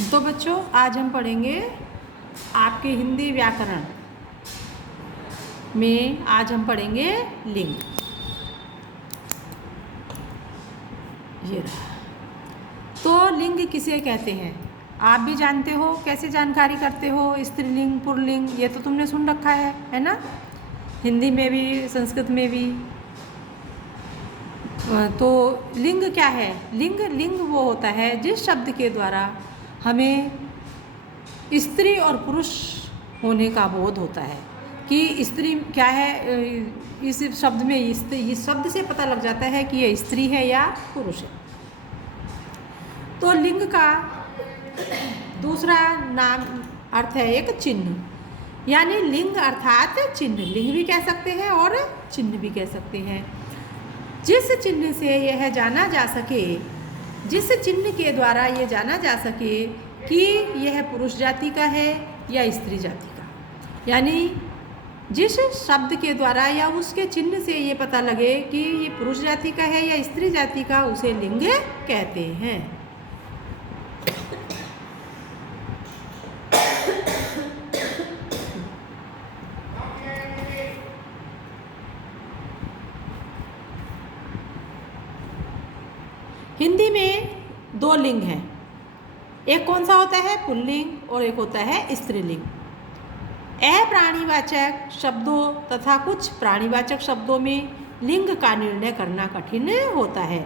तो बच्चों आज हम पढ़ेंगे आपके हिंदी व्याकरण में। आज हम पढ़ेंगे लिंग। ये रहा। तो लिंग किसे कहते हैं आप भी जानते हो, कैसे जानकारी करते हो? स्त्रीलिंग, पुल्लिंग, ये तो तुमने सुन रखा है ना, हिंदी में भी संस्कृत में भी। तो लिंग क्या है? लिंग वो होता है जिस शब्द के द्वारा हमें स्त्री और पुरुष होने का बोध होता है कि स्त्री क्या है। इस शब्द में इस शब्द से पता लग जाता है कि ये स्त्री है या पुरुष है। तो लिंग का दूसरा नाम अर्थ है एक चिन्ह, यानी लिंग अर्थात चिन्ह। लिंग भी कह सकते हैं और चिन्ह भी कह सकते हैं। जिस चिन्ह से यह जाना जा सके, जिस चिन्ह के द्वारा यह जाना जा सके कि यह पुरुष जाति का है या स्त्री जाति का, यानी जिस शब्द के द्वारा या उसके चिन्ह से ये पता लगे कि ये पुरुष जाति का है या स्त्री जाति का, उसे लिंग कहते हैं। हिंदी में दो लिंग हैं, एक कौन सा होता है? पुल्लिंग, और एक होता है स्त्रीलिंग। अप्राणीवाचक शब्दों तथा कुछ प्राणीवाचक शब्दों में लिंग का निर्णय करना कठिन होता है।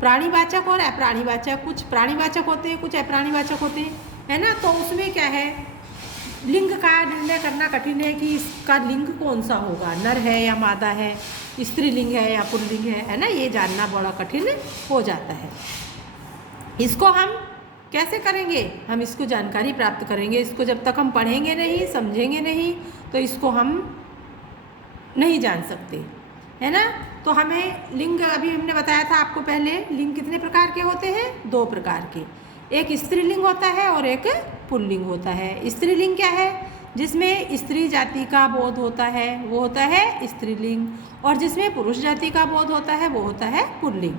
प्राणीवाचक और अप्राणीवाचक, कुछ प्राणीवाचक होते हैं, कुछ अप्राणीवाचक होते हैं, है ना। तो उसमें क्या है, लिंग का निर्णय करना कठिन है कि इसका लिंग कौन सा होगा, नर है या मादा है, स्त्रीलिंग है या पुल्लिंग है ना। ये जानना बड़ा कठिन हो जाता है। इसको हम कैसे करेंगे? हम इसको जानकारी प्राप्त करेंगे। इसको जब तक हम पढ़ेंगे नहीं, समझेंगे नहीं, तो इसको हम नहीं जान सकते, है ना। तो हमें लिंग, अभी हमने बताया था आपको पहले, लिंग कितने प्रकार के होते हैं? दो प्रकार के। एक स्त्रीलिंग होता है और एक पुल्लिंग होता है। स्त्रीलिंग क्या है? जिसमें स्त्री जाति का बोध होता है वो होता है स्त्रीलिंग, और जिसमें पुरुष जाति का बोध होता है वो होता है पुल्लिंग।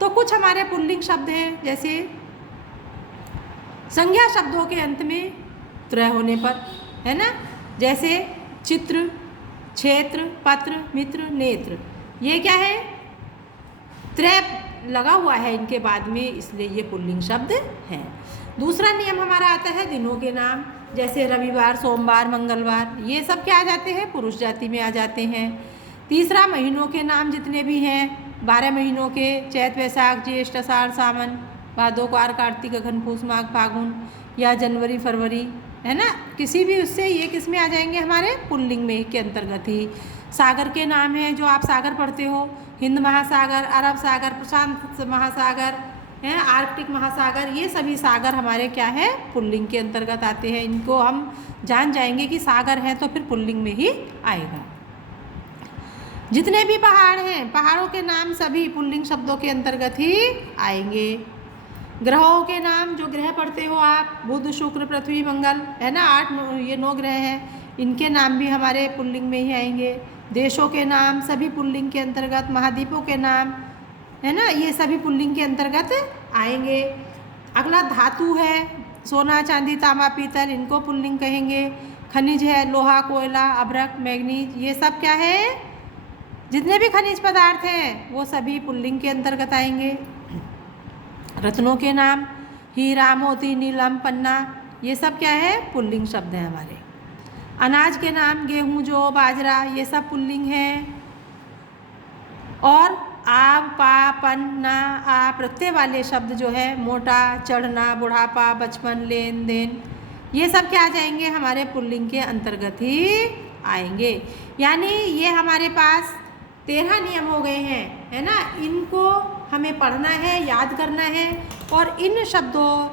तो कुछ हमारे पुल्लिंग शब्द हैं, जैसे संज्ञा शब्दों के अंत में त्रय होने पर, है ना, जैसे चित्र, क्षेत्र, पत्र, मित्र, नेत्र। ये क्या है? त्रय लगा हुआ है इनके बाद में, इसलिए ये पुल्लिंग शब्द हैं। दूसरा नियम हमारा आता है दिनों के नाम, जैसे रविवार, सोमवार, मंगलवार, ये सब क्या आ जाते हैं? पुरुष जाति में आ जाते हैं। तीसरा महीनों के नाम जितने भी हैं, 12 महीनों के, चैत, वैशाख, ज्येष्ठ, आषाढ़, सावन, भादो, क्वार, कार्तिक, अघन, पूस, माघ, फागुन, या जनवरी, फरवरी, है ना। किसी भी उससे ये किस में आ जाएंगे? हमारे पुल्लिंग में के अंतर्गत ही। सागर के नाम हैं जो आप सागर पढ़ते हो, हिंद महासागर, अरब सागर, प्रशांत महासागर, हैं, आर्कटिक महासागर, ये सभी सागर हमारे क्या है? पुल्लिंग के अंतर्गत आते हैं। इनको हम जान जाएंगे कि सागर है तो फिर पुल्लिंग में ही आएगा। जितने भी पहाड़ हैं, पहाड़ों के नाम सभी पुल्लिंग शब्दों के अंतर्गत ही आएंगे। ग्रहों के नाम, जो ग्रह पढ़ते हो आप, बुध, शुक्र, पृथ्वी, मंगल, है ना, 9 ग्रह हैं, इनके नाम भी हमारे पुल्लिंग में ही आएंगे। देशों के नाम सभी पुल्लिंग के अंतर्गत, महाद्वीपों के नाम, है ना, ये सभी पुल्लिंग के अंतर्गत आएंगे। अगला धातु है, सोना, चांदी, तांबा, पीतल, इनको पुल्लिंग कहेंगे। खनिज है, लोहा, कोयला, अभ्रक, मैग्नीज, ये सब क्या है? जितने भी खनिज पदार्थ हैं वो सभी पुल्लिंग के अंतर्गत आएंगे। रत्नों के नाम, हीरा, मोती, नीलम, पन्ना, ये सब क्या है? पुल्लिंग शब्द हैं हमारे। अनाज के नाम, गेहूं, जौ, बाजरा, ये सब पुल्लिंग हैं। और आव, पा, पन, ना, आ प्रत्यय वाले शब्द जो है, मोटा, चढ़ना, बुढ़ापा, बचपन, लेन देन, ये सब क्या आ जाएंगे? हमारे पुल्लिंग के अंतर्गत ही आएंगे। यानी ये हमारे पास 13 नियम हो गए हैं, है ना। इनको हमें पढ़ना है, याद करना है, और इन शब्दों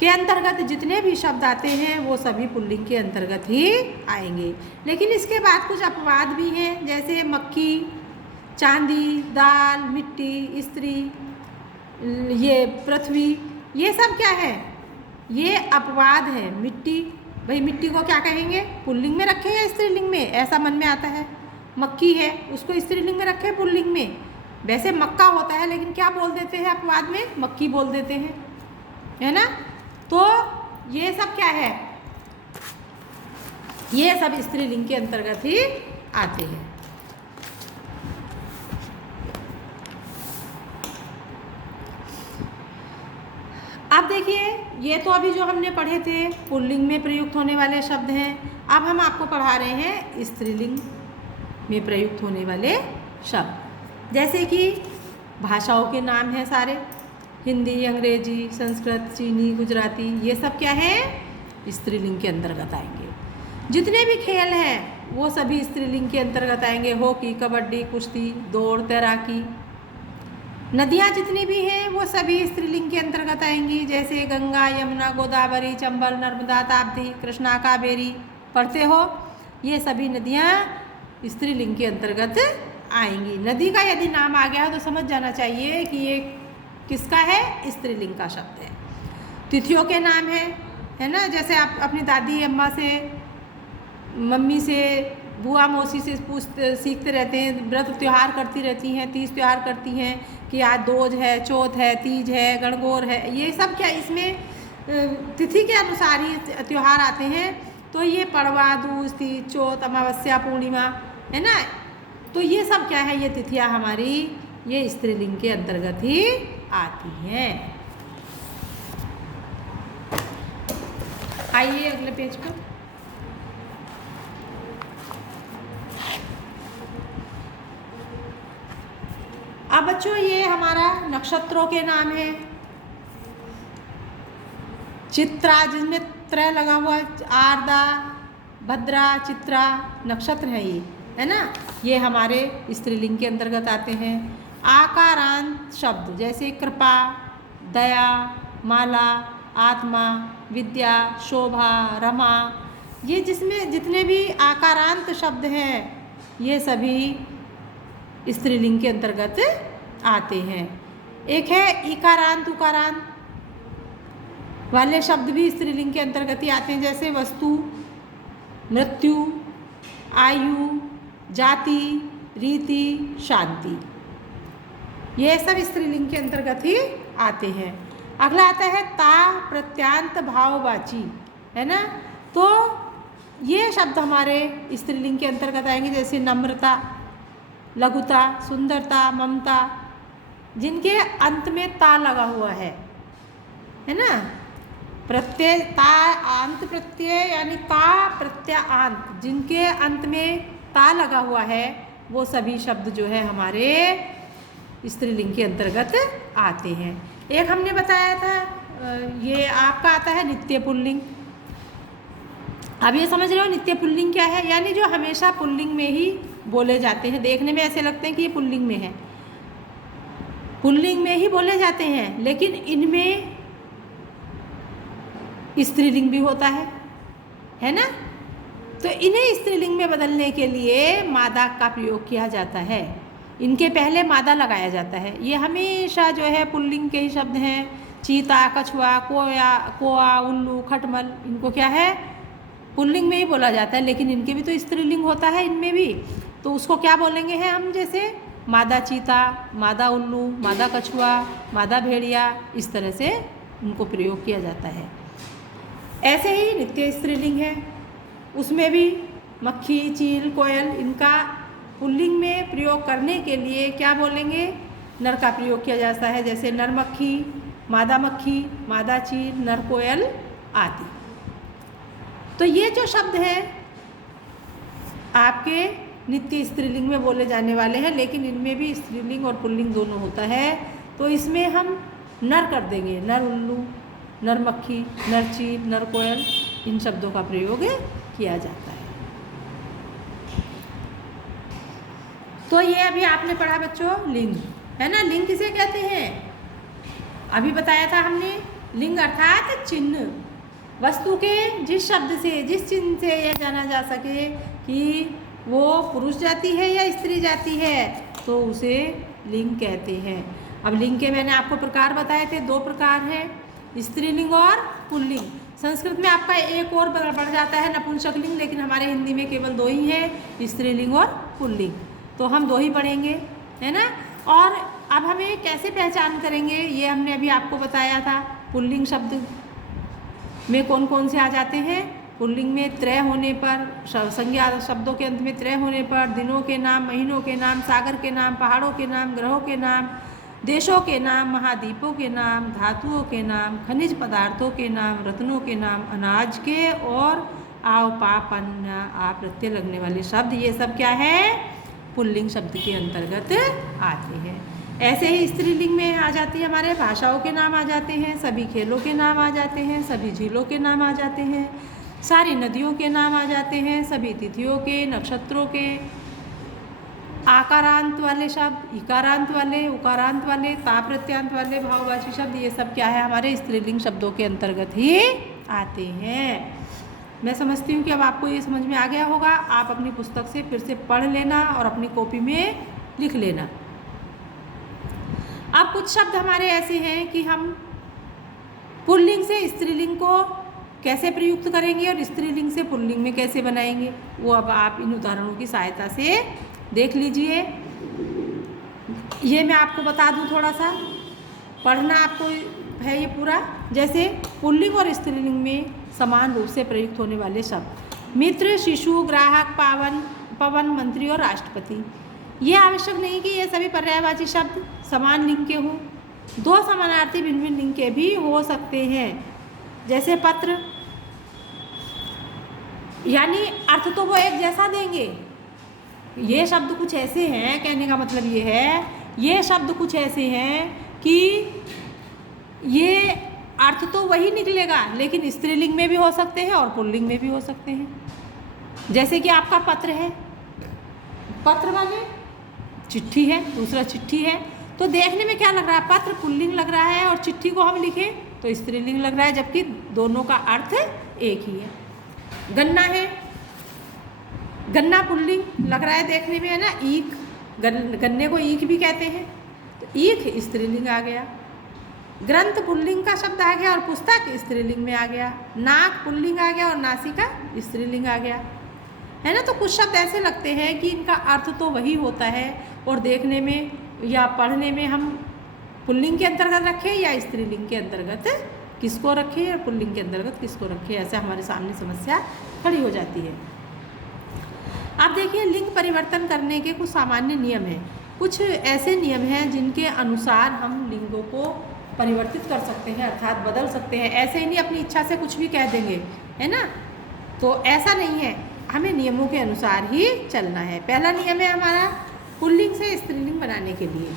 के अंतर्गत जितने भी शब्द आते हैं वो सभी पुल्लिंग के अंतर्गत ही आएंगे। लेकिन इसके बाद कुछ अपवाद भी हैं, जैसे मक्खी, चांदी, दाल, मिट्टी, स्त्री, ये पृथ्वी, ये सब क्या है? ये अपवाद है। मिट्टी, भाई मिट्टी को क्या कहेंगे? पुल्लिंग में रखें या स्त्रीलिंग में? ऐसा मन में आता है। मक्खी है, उसको स्त्रीलिंग में रखें, पुल्लिंग में? वैसे मक्का होता है, लेकिन क्या बोल देते हैं अपवाद में? मक्खी बोल देते हैं, है ना। तो ये सब क्या है, ये सब स्त्रीलिंग के अंतर्गत ही आते हैं। अब देखिए, ये तो अभी जो हमने पढ़े थे पुल्लिंग में प्रयुक्त होने वाले शब्द हैं। अब हम आपको पढ़ा रहे हैं स्त्रीलिंग में प्रयुक्त होने वाले शब्द। जैसे कि भाषाओं के नाम हैं सारे, हिंदी, अंग्रेजी, संस्कृत, चीनी, गुजराती, ये सब क्या है, स्त्रीलिंग के अंतर्गत आएंगे। जितने भी खेल हैं वो सभी स्त्रीलिंग के अंतर्गत आएंगे। हॉकी, कबड्डी, कुश्ती, दौड़, तैराकी। नदियाँ जितनी भी हैं वो सभी स्त्रीलिंग के अंतर्गत आएंगी। जैसे गंगा, यमुना, गोदावरी, चंबल, नर्मदा, ताप्ती, कृष्णा, कावेरी पढ़ते हो, ये सभी नदियाँ स्त्रीलिंग के अंतर्गत आएंगी। नदी का यदि नाम आ गया हो तो समझ जाना चाहिए कि ये किसका है, स्त्रीलिंग का शब्द है। तिथियों के नाम है ना, जैसे आप अपनी दादी अम्मा से, मम्मी से, बुआ मौसी से सीखते रहते हैं। व्रत त्यौहार करती रहती हैं, तीज त्यौहार करती हैं कि आज दोज है, चौथ है, तीज है, गणगौर है, ये सब क्या इसमें तिथि के अनुसार ही त्यौहार आते हैं। तो ये पड़वा, दूज, तीज, चौथ, अमावस्या, पूर्णिमा है ना, तो ये सब क्या है, ये तिथियाँ हमारी ये स्त्रीलिंग के अंतर्गत ही आती हैं। आइए अगले पेज पर। अब बच्चों ये हमारा नक्षत्रों के नाम है। चित्रा, जिसमें त्र लगा हुआ है, आर्द्रा, भद्रा, चित्रा नक्षत्र है ये, है ना, ये हमारे स्त्रीलिंग के अंतर्गत आते हैं। आकारांत शब्द जैसे कृपा, दया, माला, आत्मा, विद्या, शोभा, रमा, ये जिसमें जितने भी आकारांत शब्द हैं ये सभी स्त्रीलिंग के अंतर्गत आते हैं। एक है इकारांत, उकारांत वाले शब्द भी स्त्रीलिंग के अंतर्गत ही आते हैं। जैसे वस्तु, मृत्यु, आयु, जाति, रीति, शांति, ये सब स्त्रीलिंग के अंतर्गत ही आते हैं। अगला आता है ता प्रत्यांत भाववाची, है ना, तो ये शब्द हमारे स्त्रीलिंग के अंतर्गत आएंगे। जैसे नम्रता, लघुता, सुंदरता, ममता, जिनके अंत में ता लगा हुआ है ना, प्रत्यय ता अंत प्रत्यय यानी का प्रत्यांत, जिनके अंत में ता लगा हुआ है वो सभी शब्द जो है हमारे स्त्रीलिंग के अंतर्गत आते हैं। एक हमने बताया था, ये आपका आता है नित्य पुल्लिंग। अब ये समझ रहे हो नित्य पुल्लिंग क्या है, यानी जो हमेशा पुल्लिंग में ही बोले जाते हैं। देखने में ऐसे लगते हैं कि ये पुल्लिंग में है, पुल्लिंग में ही बोले जाते हैं, लेकिन इनमें स्त्रीलिंग भी होता है ना। तो इन्हें स्त्रीलिंग में बदलने के लिए मादा का प्रयोग किया जाता है। इनके पहले मादा लगाया जाता है। ये हमेशा जो है पुल्लिंग के ही शब्द हैं। चीता, कछुआ, कोआ, उल्लू, खटमल, इनको क्या है, पुल्लिंग में ही बोला जाता है, लेकिन इनके भी तो स्त्रीलिंग होता है इनमें भी। तो उसको क्या बोलेंगे हैं हम, जैसे मादा चीता, मादा उल्लू, मादा कछुआ, मादा भेड़िया, इस तरह से उनको प्रयोग किया जाता है। ऐसे ही नित्य स्त्रीलिंग है, उसमें भी मक्खी, चील, कोयल, इनका पुल्लिंग में प्रयोग करने के लिए क्या बोलेंगे, नर का प्रयोग किया जाता है। जैसे नर मक्खी, मादा मक्खी, मादा चील, नर कोयल आदि। तो ये जो शब्द हैं आपके नित्य स्त्रीलिंग में बोले जाने वाले हैं, लेकिन इनमें भी स्त्रीलिंग और पुल्लिंग दोनों होता है। तो इसमें हम नर कर देंगे, नर उल्लू, नर मक्खी, नर चील, नर कोयल, इन शब्दों का प्रयोग किया जाता है। तो ये अभी आपने पढ़ा बच्चों लिंग, है ना। लिंग किसे कहते हैं, अभी बताया था हमने। लिंग अर्थात चिन्ह, वस्तु के जिस शब्द से, जिस चिन्ह से यह जाना जा सके कि वो पुरुष जाति है या स्त्री जाति है, तो उसे लिंग कहते हैं। अब लिंग के मैंने आपको प्रकार बताए थे, दो प्रकार हैं, स्त्रीलिंग और पुल्लिंग। संस्कृत में आपका एक और बढ़ जाता है नपुंसक लिंग, लेकिन हमारे हिंदी में केवल दो ही हैं, स्त्रीलिंग और पुल्लिंग। तो हम दो ही पढ़ेंगे, है ना। और अब हमें कैसे पहचान करेंगे, ये हमने अभी आपको बताया था। पुल्लिंग शब्द में कौन कौन से आ जाते हैं? पुल्लिंग में त्रय होने पर, संज्ञा शब्दों के अंत में त्रय होने पर दिनों के नाम, महीनों के नाम, सागर के नाम, पहाड़ों के नाम, ग्रहों के नाम, देशों के नाम, महाद्वीपों के नाम, धातुओं के नाम, खनिज पदार्थों के नाम, रत्नों के नाम, अनाज के और आव पा पन आ प्रत्यय लगने वाले शब्द, ये सब क्या है? पुल्लिंग शब्द के अंतर्गत आते हैं। ऐसे ही स्त्रीलिंग में आ जाती है हमारे भाषाओं के नाम आ जाते हैं, सभी खेलों के नाम आ जाते हैं, सभी झीलों के नाम आ जाते हैं, सारी नदियों के नाम आ जाते हैं, सभी तिथियों के, नक्षत्रों के, आकारांत वाले शब्द, इकारांत वाले, उकारांत वाले, ता प्रत्यांत वाले भाववाची शब्द, ये सब क्या है? हमारे स्त्रीलिंग शब्दों के अंतर्गत ही आते हैं। मैं समझती हूँ कि अब आपको ये समझ में आ गया होगा। आप अपनी पुस्तक से फिर से पढ़ लेना और अपनी कॉपी में लिख लेना। अब कुछ शब्द हमारे ऐसे हैं कि हम पुल्लिंग से स्त्रीलिंग को कैसे प्रयुक्त करेंगे और स्त्रीलिंग से पुल्लिंग में कैसे बनाएंगे, वो अब आप इन उदाहरणों की सहायता से देख लीजिए। ये मैं आपको बता दूं, थोड़ा सा पढ़ना आपको है ये पूरा। जैसे पुल्लिंग और स्त्रीलिंग में समान रूप से प्रयुक्त होने वाले शब्द मित्र, शिशु, ग्राहक, पवन, मंत्री और राष्ट्रपति। ये आवश्यक नहीं कि ये सभी पर्यायवाची शब्द समान लिंग के हों, दो समानार्थी भिन्न भिन्न लिंग के भी हो सकते हैं। जैसे पत्र, यानी अर्थ तो वो एक जैसा देंगे। ये शब्द कुछ ऐसे हैं, कहने का मतलब ये है, ये शब्द कुछ ऐसे हैं कि ये अर्थ तो वही निकलेगा, लेकिन स्त्रीलिंग में भी हो सकते हैं और पुल्लिंग में भी हो सकते हैं। जैसे कि आपका पत्र है, पत्र माने चिट्ठी है, दूसरा चिट्ठी है, तो देखने में क्या लग रहा है? पत्र पुल्लिंग लग रहा है और चिट्ठी को हम लिखें तो स्त्रीलिंग लग रहा है, जबकि दोनों का अर्थ एक ही है। गन्ना है, गन्ना पुल्लिंग लग रहा है देखने में, है ना? ईख, गन्ने को ईख भी कहते हैं, तो ईख स्त्रीलिंग आ गया। ग्रंथ पुल्लिंग का शब्द आ गया और पुस्तक स्त्रीलिंग में आ गया। नाक पुल्लिंग आ गया और नासिका स्त्रीलिंग आ गया, है ना? तो कुछ शब्द ऐसे लगते हैं कि इनका अर्थ तो वही होता है और देखने में या पढ़ने में हम पुल्लिंग के अंतर्गत रखें या स्त्रीलिंग के अंतर्गत किसको रखें और पुल्लिंग के अंतर्गत किसको रखें, ऐसे हमारे सामने समस्या खड़ी हो जाती है। अब देखिए, लिंग परिवर्तन करने के कुछ सामान्य नियम हैं। कुछ ऐसे नियम हैं जिनके अनुसार हम लिंगों को परिवर्तित कर सकते हैं, अर्थात बदल सकते हैं। ऐसे ही नहीं अपनी इच्छा से कुछ भी कह देंगे, है ना? तो ऐसा नहीं है, हमें नियमों के अनुसार ही चलना है। पहला नियम है हमारा पुल्लिंग से स्त्रीलिंग बनाने के लिए।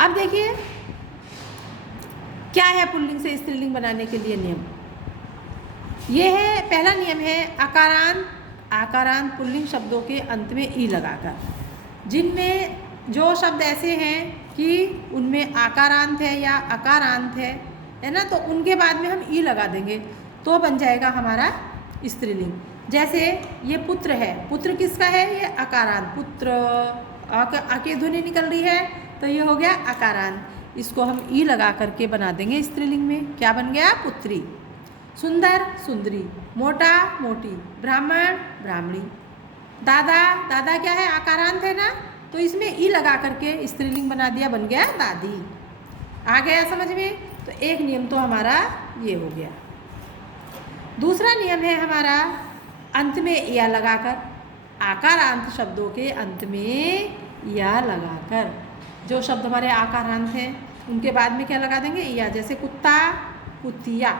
अब देखिए क्या है पुल्लिंग से स्त्रीलिंग बनाने के लिए नियम। ये है, पहला नियम है आकारांत पुल्लिंग शब्दों के अंत में ई लगाकर। जिनमें जो शब्द ऐसे हैं कि उनमें आकारांत है या अकारांत है ना, तो उनके बाद में हम ई लगा देंगे तो बन जाएगा हमारा स्त्रीलिंग। जैसे ये पुत्र है, पुत्र किसका है? ये अकारांत, पुत्र आके ध्वनि निकल रही है तो ये हो गया अकारांत। इसको हम ई लगा करके बना देंगे स्त्रीलिंग में, क्या बन गया? पुत्री। सुंदर सुंदरी, मोटा मोटी, ब्राह्मण ब्राह्मणी। दादा क्या है? आकारांत है ना, तो इसमें ई लगा करके स्त्रीलिंग बना दिया, बन गया दादी। आ गया समझ में? तो एक नियम तो हमारा ये हो गया। दूसरा नियम है हमारा अंत में या लगाकर, आकारांत शब्दों के अंत में या लगाकर। जो शब्द हमारे आकारांत हैं उनके बाद में क्या लगा देंगे? या। जैसे कुत्ता कुतिया,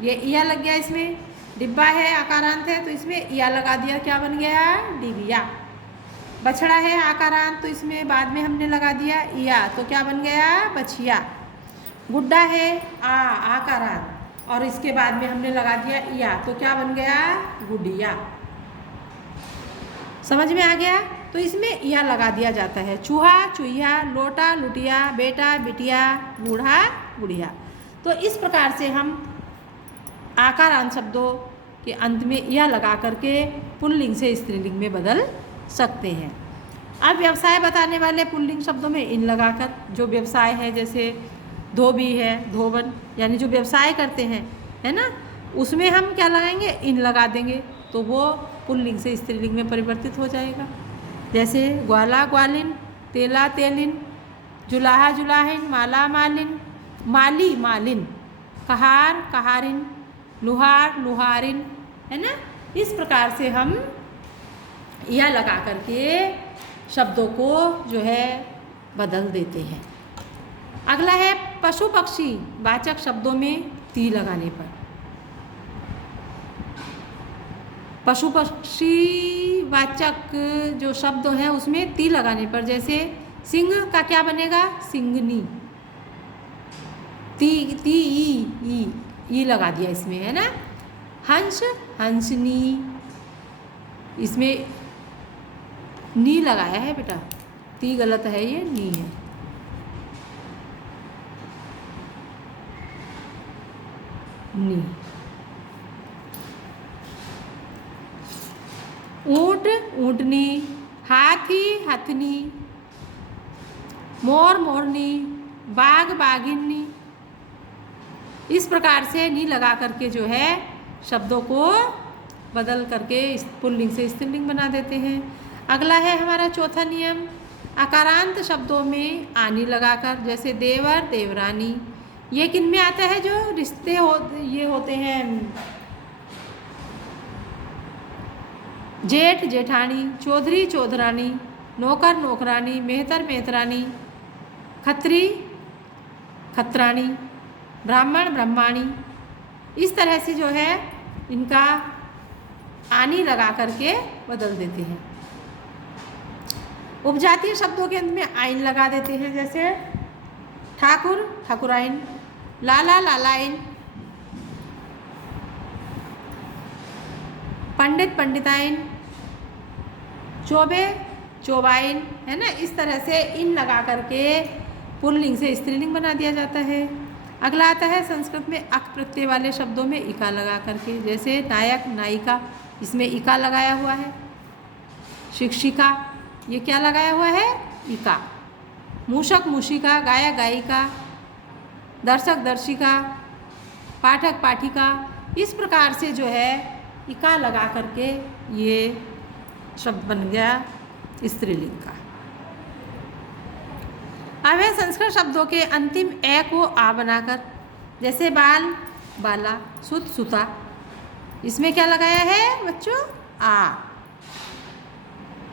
ये या लग गया इसमें। डिब्बा है, आकारांत है, तो इसमें या लगा दिया, क्या बन गया? डिबिया। बछड़ा है आकारांत, तो इसमें बाद में हमने लगा दिया या, तो क्या बन गया? बछिया। गुड्डा है आकारांत और इसके बाद में हमने लगा दिया या, तो क्या बन गया? गुडिया। समझ में आ गया? तो इसमें या लगा दिया जाता है। चूहा चूहिया, लोटा लुटिया, बेटा बिटिया, बूढ़ा बुढ़िया। तो इस प्रकार से हम आकारांत शब्दों के अंत में या लगा करके पुल्लिंग से स्त्रीलिंग में बदल सकते हैं। अब व्यवसाय बताने वाले पुल्लिंग शब्दों में इन लगाकर, जो व्यवसाय है जैसे धोबी है, धोबन, यानी जो व्यवसाय करते हैं, है ना, उसमें हम क्या लगाएंगे? इन लगा देंगे, तो वो पुल्लिंग से स्त्रीलिंग में परिवर्तित हो जाएगा। जैसे ग्वाला ग्वालिन, तेला तेलिन, जुलाहा जुलाहिन, माला मालिन, माली मालिन, कहार कहारिन, लुहार लुहारिन, है ना। इस प्रकार से हम यह लगा करके शब्दों को जो है बदल देते हैं। अगला है पशु पक्षी वाचक शब्दों में ती लगाने पर। पशु पक्षी वाचक जो शब्द हैं उसमें ती लगाने पर, जैसे सिंह का क्या बनेगा, सिंगनी। ती ती ई लगा दिया इसमें, है ना। हंस हंसनी, इसमें नी लगाया है बेटा, ती गलत है, ये नी है। नी। ऊंट ऊंटनी, हाथी हथनी, मोर मोरनी, बाघ बाघिनी। इस प्रकार से नी लगा करके जो है शब्दों को बदल करके पुल्लिंग से स्त्रीलिंग बना देते हैं। अगला है हमारा चौथा नियम, अकारांत शब्दों में आनी लगाकर, जैसे देवर देवरानी। ये किन में आता है, जो रिश्ते ये होते हैं, जेठ जेठानी, चौधरी चौधरानी, नौकर नौकरानी, मेहतर मेहतरानी, खत्री खत्रानी, ब्राह्मण ब्रह्माणी। इस तरह से जो है इनका आनी लगा करके बदल देते हैं। उपजातीय शब्दों के अंत में आइन लगा देते हैं, जैसे ठाकुर ठाकुराइन, लाला लालाइन, पंडित पंडिताइन, चौबे चौबाइन, है ना। इस तरह से इन लगा करके पुल्लिंग से स्त्रीलिंग बना दिया जाता है। अगला आता है संस्कृत में अक प्रत्यय वाले शब्दों में इका लगा करके, जैसे नायक नायिका, इसमें इका लगाया हुआ है। शिक्षिका, ये क्या लगाया हुआ है, इका। मूषक मूषिका, गायक गायिका, दर्शक दर्शिका, पाठक पाठिका। इस प्रकार से जो है इका लगा करके ये शब्द बन गया स्त्रीलिंग का। अब है संस्कृत शब्दों के अंतिम ए को आ बनाकर, जैसे बाल बाला, सुत सुता। इसमें क्या लगाया है बच्चों, आ,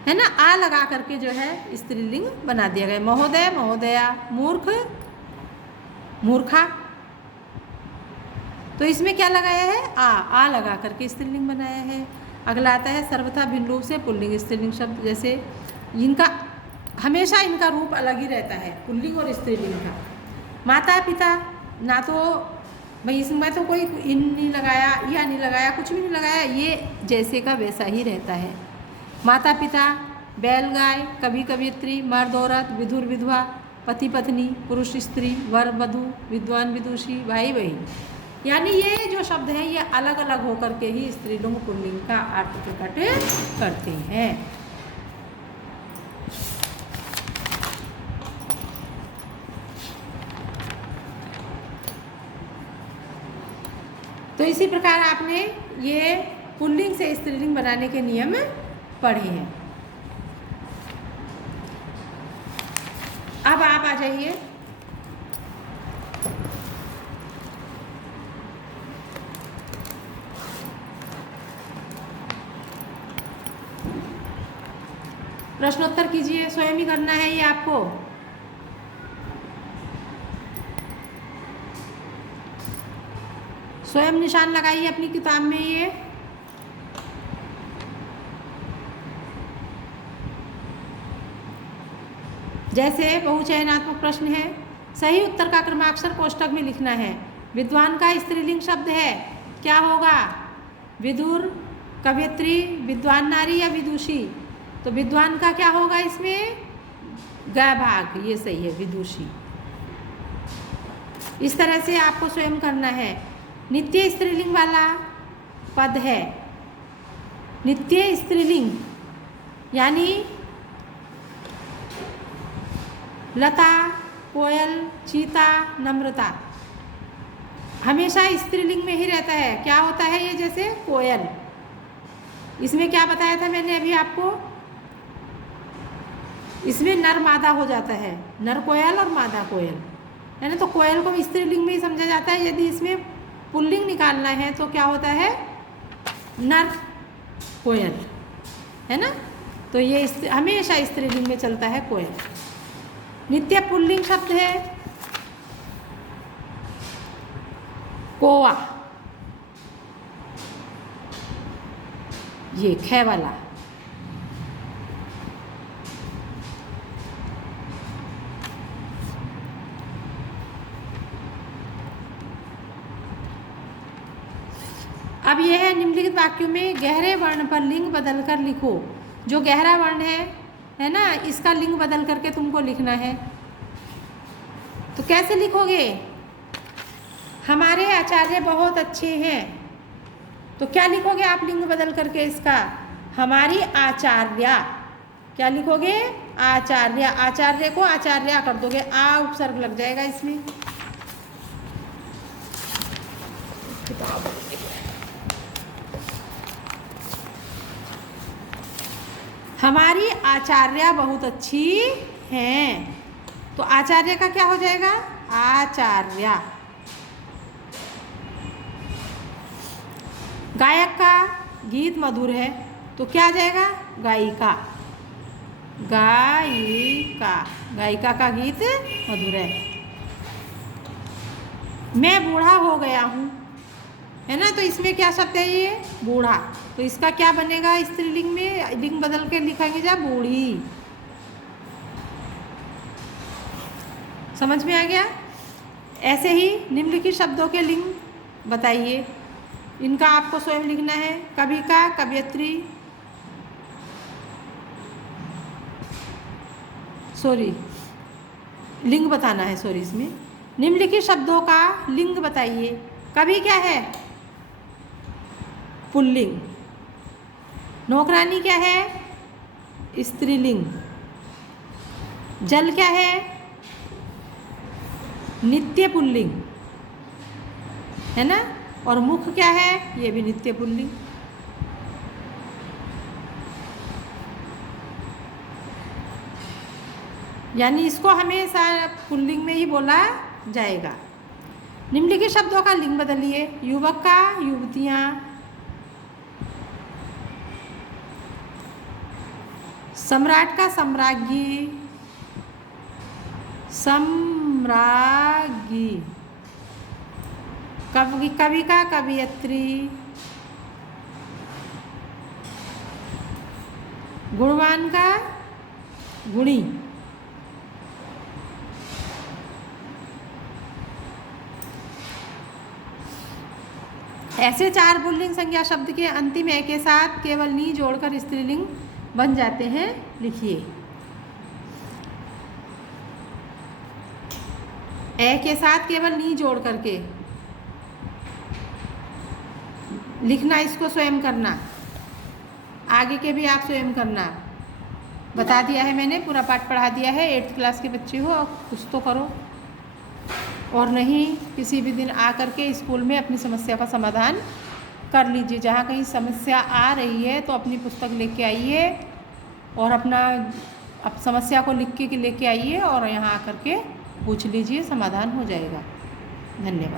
है ना। आ लगा करके जो है स्त्रीलिंग बना दिया गया। महोदय महोदया, मूर्ख मूर्खा। तो इसमें क्या लगाया है, आ लगा करके स्त्रीलिंग बनाया है। अगला आता है सर्वथा भिन्न रूप से पुल्लिंग स्त्रीलिंग शब्द, जैसे इनका हमेशा इनका रूप अलग ही रहता है, पुल्लिंग और स्त्रीलिंग का। माता पिता, ना तो भाई इसमें तो कोई इन नहीं लगाया या नहीं लगाया, कुछ भी नहीं लगाया, ये जैसे का वैसा ही रहता है। माता पिता, बैल गाय, कवि कवियत्री, मर्द औरत, विधुर विधवा, पति पत्नी, पुरुष स्त्री, वर वधू, विद्वान विदुषी, भाई बहन। यानी ये जो शब्द हैं ये अलग अलग होकर के ही स्त्रीलिंग पुल्लिंग का अर्थ प्रकट करते हैं। तो इसी प्रकार आपने ये पुल्लिंग से स्त्रीलिंग बनाने के नियम पढ़े हैं। अब आप आ जाइए प्रश्नोत्तर कीजिए, स्वयं ही करना है ये आपको। स्वयं निशान लगाइए अपनी किताब में। ये जैसे बहुचयनात्मक प्रश्न है, सही उत्तर का क्रमाक्षर कोष्टक में लिखना है। विद्वान का स्त्रीलिंग शब्द है, क्या होगा, विदुर, कवयित्री, विद्वान नारी या विदुषी। तो विद्वान का क्या होगा इसमें, ग भाग, ये सही है, विदुषी। इस तरह से आपको स्वयं करना है। नित्य स्त्रीलिंग वाला पद है, नित्य स्त्रीलिंग यानी लता, कोयल, चीता, नम्रता, हमेशा स्त्रीलिंग में ही रहता है। क्या होता है ये, जैसे कोयल, इसमें क्या बताया था मैंने अभी आपको, इसमें नर मादा हो जाता है, नर कोयल और मादा कोयल, है ना। तो कोयल को स्त्रीलिंग में ही समझा जाता है। यदि इसमें पुल्लिंग निकालना है तो क्या होता है, नर कोयल, है ना। तो ये हमेशा स्त्रीलिंग में चलता है कोयल। नित्य पुल्लिंग शब्द है कोवा, ये ख वाला। अब यह है निम्नलिखित वाक्यों में गहरे वर्ण पर लिंग बदलकर लिखो। जो गहरा वर्ण है ना, इसका लिंग बदल करके तुमको लिखना है। तो कैसे लिखोगे, हमारे आचार्य बहुत अच्छे हैं, तो क्या लिखोगे आप लिंग बदल करके इसका, हमारी आचार्या। क्या लिखोगे, आचार्य। आचार्य को आचार्या कर दोगे, आ उपसर्ग लग जाएगा इसमें। हमारी आचार्या बहुत अच्छी हैं, तो आचार्य का क्या हो जाएगा, आचार्या। गायक का गीत मधुर है, तो क्या आ जाएगा, गायिका। गायिका, गायिका का गीत मधुर है। मैं बूढ़ा हो गया हूँ, है ना, तो इसमें क्या शब्द है, ये बूढ़ा। तो इसका क्या बनेगा स्त्रीलिंग में, लिंग बदल के लिखेंगे जा, बूढ़ी। समझ में आ गया। ऐसे ही निम्नलिखित शब्दों के लिंग बताइए, इनका आपको स्वयं लिखना है। कविका, कवयित्री, लिंग बताना है, इसमें निम्नलिखित शब्दों का लिंग बताइए। कवि क्या है, पुल्लिंग। नौकरानी क्या है, स्त्रीलिंग। जल क्या है, नित्य पुल्लिंग, है ना। और मुख क्या है, ये भी नित्य पुल्लिंग। यानी इसको हमेशा पुल्लिंग में ही बोला जाएगा। निम्नलिखित शब्दों का लिंग बदलिए। युवक का युवतियाँ, सम्राट का सम्राज्ञी, सम्राज्ञी। कवि का कवयित्री, गुणवान का गुणी। ऐसे चार पुल्लिंग संज्ञा शब्द के अंतिम ए के साथ केवल नी जोड़कर स्त्रीलिंग बन जाते हैं। लिखिए, ए के साथ केवल नी जोड़ करके लिखना, इसको स्वयं करना। आगे के भी आप स्वयं करना। बता दिया है मैंने, पूरा पाठ पढ़ा दिया है। 8th क्लास के बच्चे हो, कुछ तो करो। और नहीं, किसी भी दिन आ करके स्कूल में अपनी समस्या का समाधान कर लीजिए। जहाँ कहीं समस्या आ रही है तो अपनी पुस्तक लेके आइए और अपना समस्या को लिख के लेके आइए और यहाँ आकर के पूछ लीजिए, समाधान हो जाएगा। धन्यवाद।